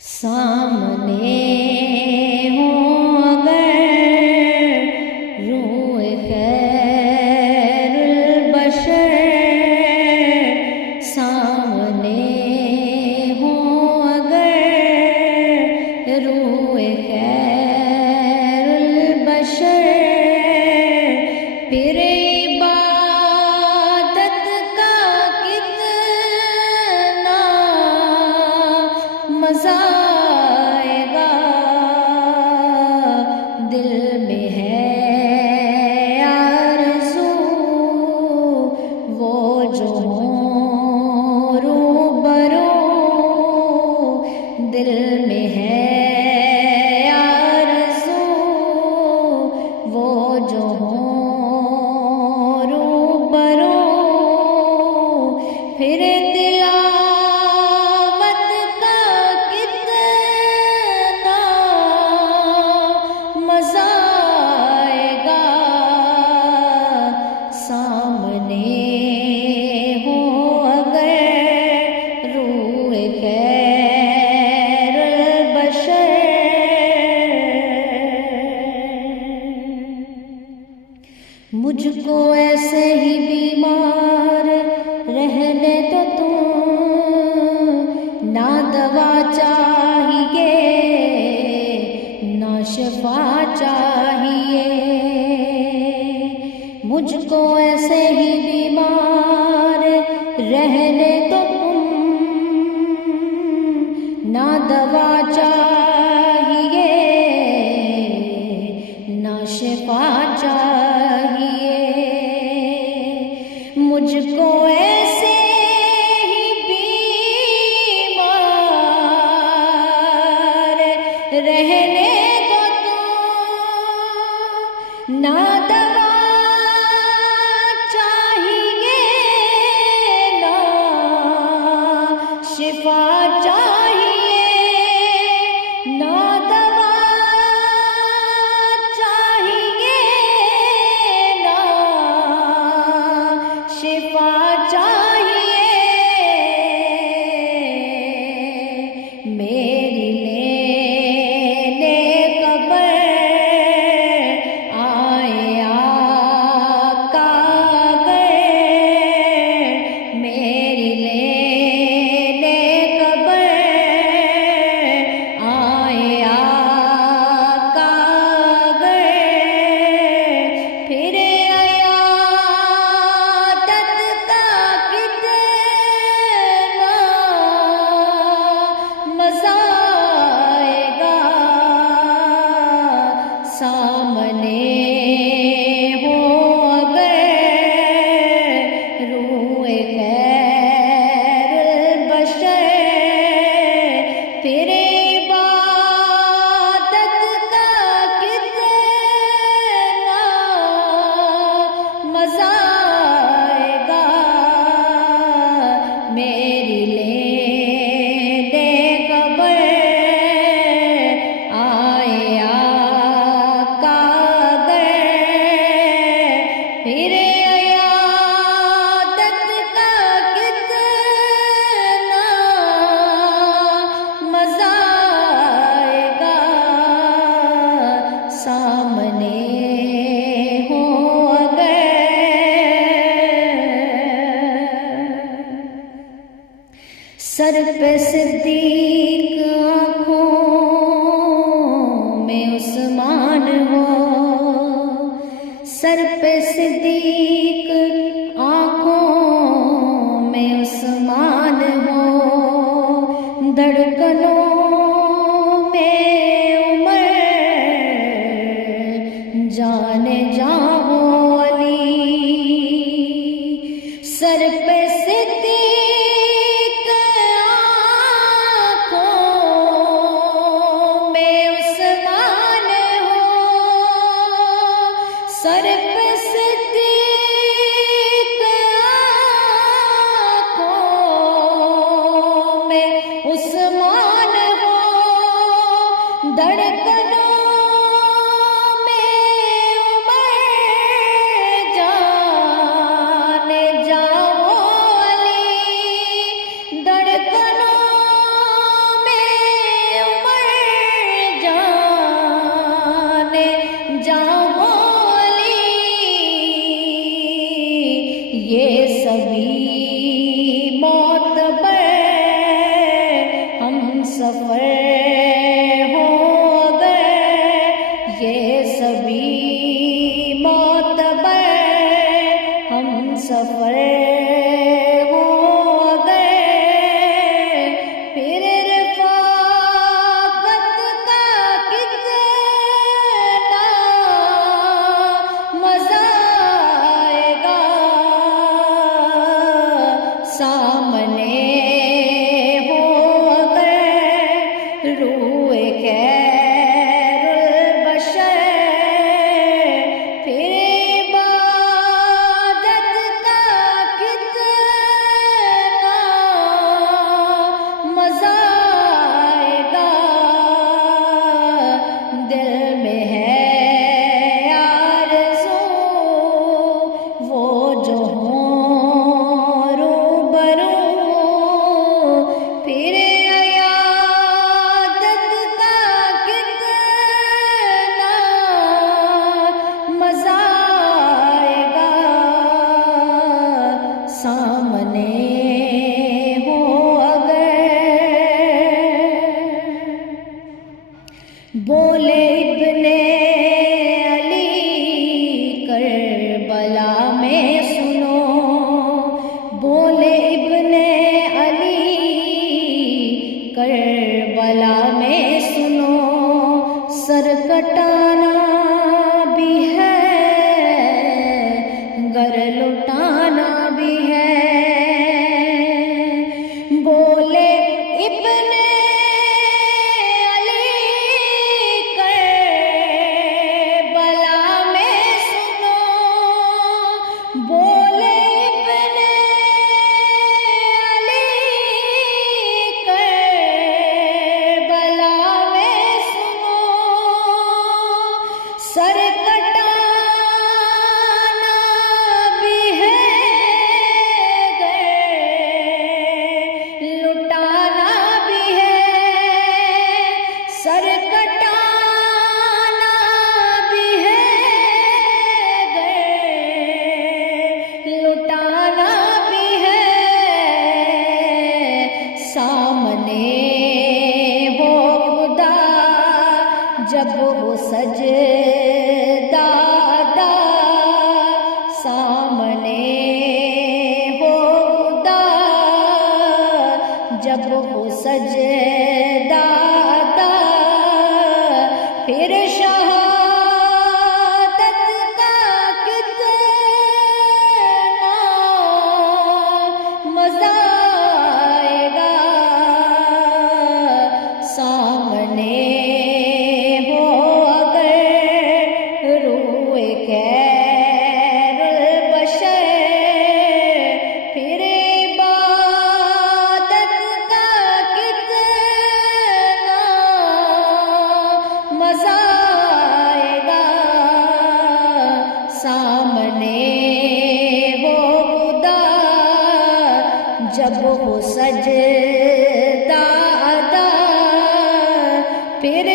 سامنے ہوں اگر روح خیر البشر، سامنے ہوں اگر روح خیر البشر، پھر عبادت کا کتنا مزہ آئے گا، دل میں ہے آرزو وہ جو ہوں روبرو، دل میں ہے آرزو وہ جو ہوں روبرو، پھر تلاوت کا کتنا مزہ آئے گا، سامنے ہو اگر روح خیر البشر، مجھ کو ایسے ہی بیمار رہنے تو تم، نہ دوا چاہیے نہ شفا چاہیے، مجھ کو ایسے ہی بیمار رہنے تو تم، نہ دوا چاہیے نہ شفا چاہیے، مجھ کو ایسے ہی بیمار رہنے دو تم، نہ دوا چاہیے نہ شفا چاہیے، نہ دوا چاہیے نہ شفا چاہیے، میری لینے قبر آئے آقا اگر، میری لینے قبر آئے آقا اگر، پھر عیادت کا کتنا مزہ آئے گا، سامنے ہو اگر روح خیر البشر، پھر عبادت کا کتنا مزہ آئے گا، میری لینے قبر آئے آقا اگر، پھر عیادت کا کتنا مزہ آئے گا، سامنے ہو اگر، سر پہ صدیق آنکھوں میں عثمان ہو، سر پہ صدیق آنکھوں میں عثمان ہو، دھڑکنوں میں عمر جان جاں ہو علی، سر پہ صدیق آنکھوں میں عثمان ہو، سر پہ صدیق آنکھوں میں عثمان ہو، سفر ہو اگر یہ سبھی معتبر، ہم سفر ہو اگر پھر رفاقت کا کتنا مزہ آئے گا، سامنے ہو اگر روئے خیر البشر، پھر عبادت کا کتنا مزہ آئے گا، دل میں ہے آرزو وہ جو ہوں روبرو، پھر عیادت کا کتنا مزہ آئے گا، سامنے ہو اگر بولے ابن علی کربلا میں سنو، بولے ابن علی کربلا میں سنو، سر کٹانا بھی ہے گر لٹانا بھی ہے، بولے ابن علی کربلا میں سنو، بولے ابن علی کربلا میں سنو، سر کٹانا بھی ہے لٹانا بھی ہے، سر کٹانا بھی ہے لٹانا بھی ہے، سامنے ہو خدا جب وہ سجدہ ادا، سامنے ہو خدا جب وہ سجدہ ادا، پھر شہادت کا کتنا مزہ آئے گا، سامنے ہو اگر روئے خیر البشر، پھر عبادت کا کتنا مزہ آئے گا، سامنے ہو خدا جب وہ سجدہ ادا، پھر